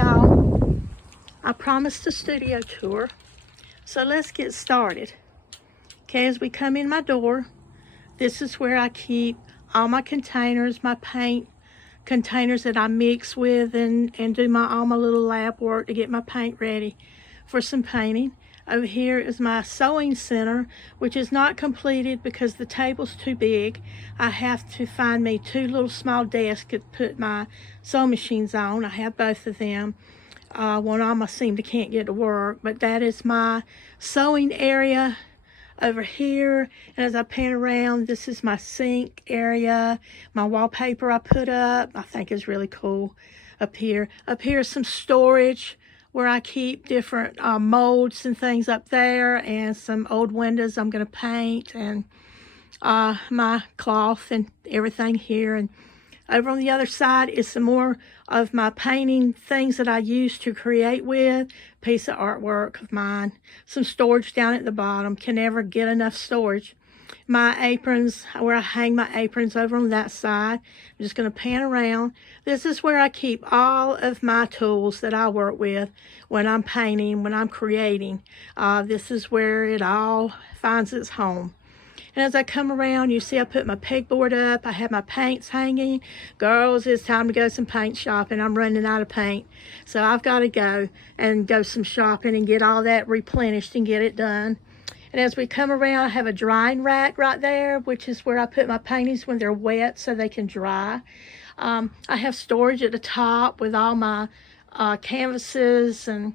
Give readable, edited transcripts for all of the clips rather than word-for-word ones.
y'all. I promised a studio tour, so let's get started. Okay, as we come in my door, this is where I keep all my containers, my paint containers that I mix with and do all my little lab work to get my paint ready for some painting. Over here is my sewing center, which is not completed because the table's too big. I have to find me 2 little small desks to put my sewing machines on. I have both of them. One of them I seem to can't get to work, but that is my sewing area over here. And as I pan around, this is my sink area. My wallpaper I put up, I think is really cool up here. Up here is some storage where I keep different molds and things up there, and some old windows I'm going to paint, and my cloth and everything here. And over on the other side is some more of my painting things that I use to create with. Piece of artwork of mine. Some storage down at the bottom. Can never get enough storage. My aprons, where I hang my aprons over on that side. I'm just going to pan around. This is where I keep all of my tools that I work with when I'm painting, when I'm creating. This is where it all finds its home. And as I come around, you see I put my pegboard up. I have my paints hanging. Girls, it's time to go some paint shopping. I'm running out of paint. So I've got to go some shopping and get all that replenished and get it done. And as we come around, I have a drying rack right there, which is where I put my paintings when they're wet so they can dry. I have storage at the top with all my canvases and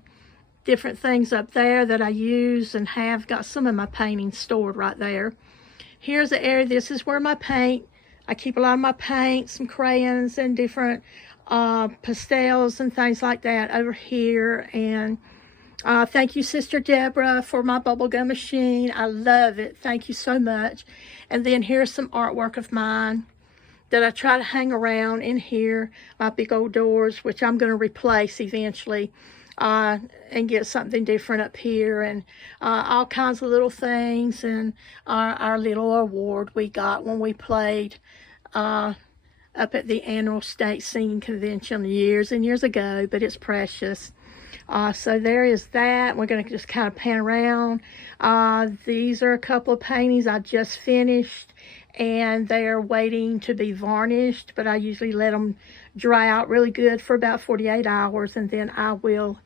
different things up there that I use, and have got some of my paintings stored right there. Here's the area. This is where my paint, I keep a lot of my paint, some crayons and different pastels and things like that over here. And thank you, Sister Deborah, for my bubblegum machine. I love it. Thank you so much. And then here's some artwork of mine that I try to hang around in here. My big old doors, which I'm going to replace eventually. And get something different up here, and all kinds of little things, and our little award we got when we played up at the annual state singing convention years and years ago, but it's precious. So there is that. We're going to just kind of pan around. These are a couple of paintings I just finished, and they're waiting to be varnished, but I usually let them dry out really good for about 48 hours, and then I will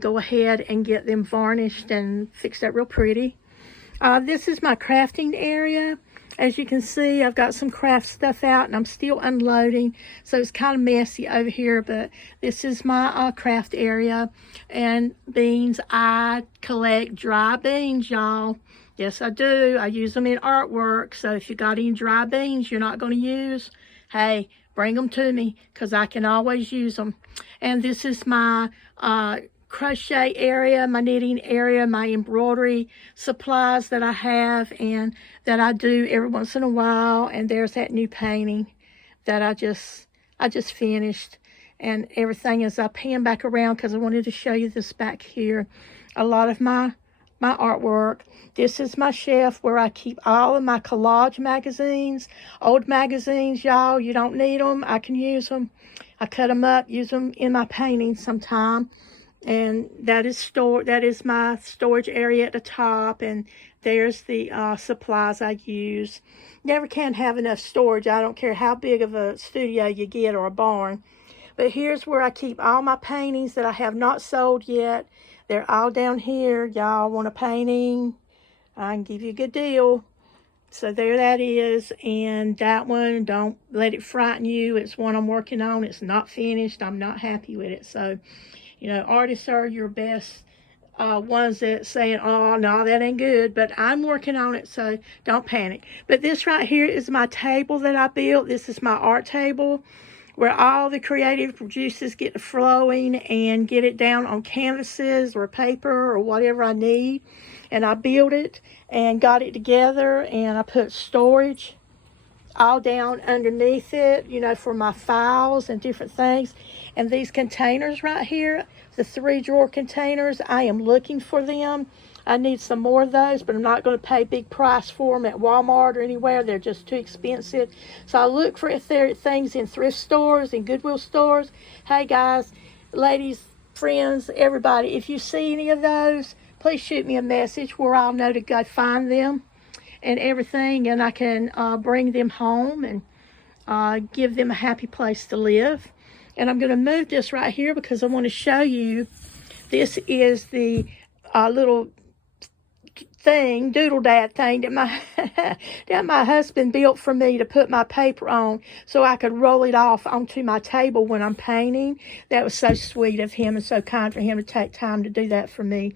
go ahead and get them varnished and fix that real pretty. This is my crafting area. As you can see, I've got some craft stuff out, and I'm still unloading, so it's kind of messy over here, but this is my craft area. And beans, I collect dry beans, y'all. Yes, I do. I use them in artwork, so if you got any dry beans you're not going to use, hey, bring them to me, because I can always use them. And this is my crochet area, my knitting area, my embroidery supplies that I have and that I do every once in a while. And there's that new painting that I just finished, and everything. As I pan back around, because I wanted to show you this back here, a lot of my artwork. This is my shelf where I keep all of my collage magazines, old magazines, y'all. You don't need them. I can use them. I cut them up, use them in my paintings sometime. And that is my storage area at the top, and there's the supplies I use. Never can have enough storage. I don't care how big of a studio you get or a barn. But here's where I keep all my paintings that I have not sold yet. They're all down here. Y'all want a painting? I can give you a good deal. So there that is. And that one, don't let it frighten you. It's one I'm working on. It's not finished. I'm not happy with it. So, you know, artists are your best ones that saying, oh, no, that ain't good. But I'm working on it, so don't panic. But this right here is my table that I built. This is my art table, where all the creative juices get flowing and get it down on canvases or paper or whatever I need. And I built it and got it together, and I put storage all down underneath it, you know, for my files and different things. And these containers right here, the 3-drawer containers, I am looking for them. I need some more of those, but I'm not going to pay big price for them at Walmart or anywhere. They're just too expensive. So I look for if there are things in thrift stores and Goodwill stores. Hey guys, ladies, friends, everybody, if you see any of those, please shoot me a message where I'll know to go find them and everything, and I can bring them home and give them a happy place to live. And I'm going to move this right here because I want to show you. This is the little thing, doodle dad thing that my that my husband built for me to put my paper on so I could roll it off onto my table when I'm painting. That was so sweet of him and so kind for him to take time to do that for me.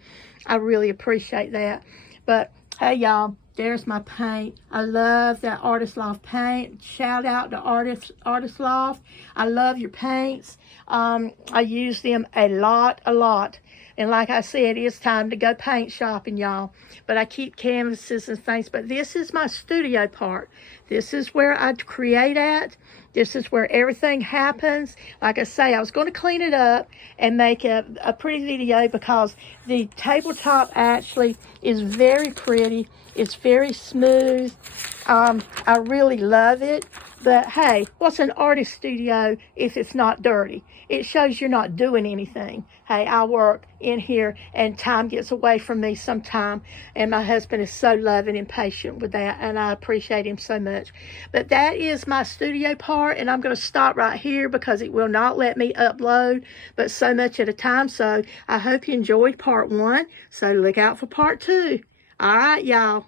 I really appreciate that. But hey y'all, there's my paint. I love that Artist Loft paint. Shout out to Artist Loft. I love your paints. I use them a lot. And like I said, it's time to go paint shopping, y'all. But I keep canvases and things. But this is my studio part. This is where I create at. This is where everything happens. Like I say, I was going to clean it up and make a pretty video because the tabletop actually is very pretty. It's very smooth. I really love it. But hey, what's an artist studio if it's not dirty? It shows you're not doing anything. Hey, I work in here and time gets away from me sometime. And my husband is so loving and patient with that. And I appreciate him so much. But that is my studio part. And I'm going to stop right here because it will not let me upload but so much at a time. So I hope you enjoyed part 1. So look out for part 2. All right, y'all.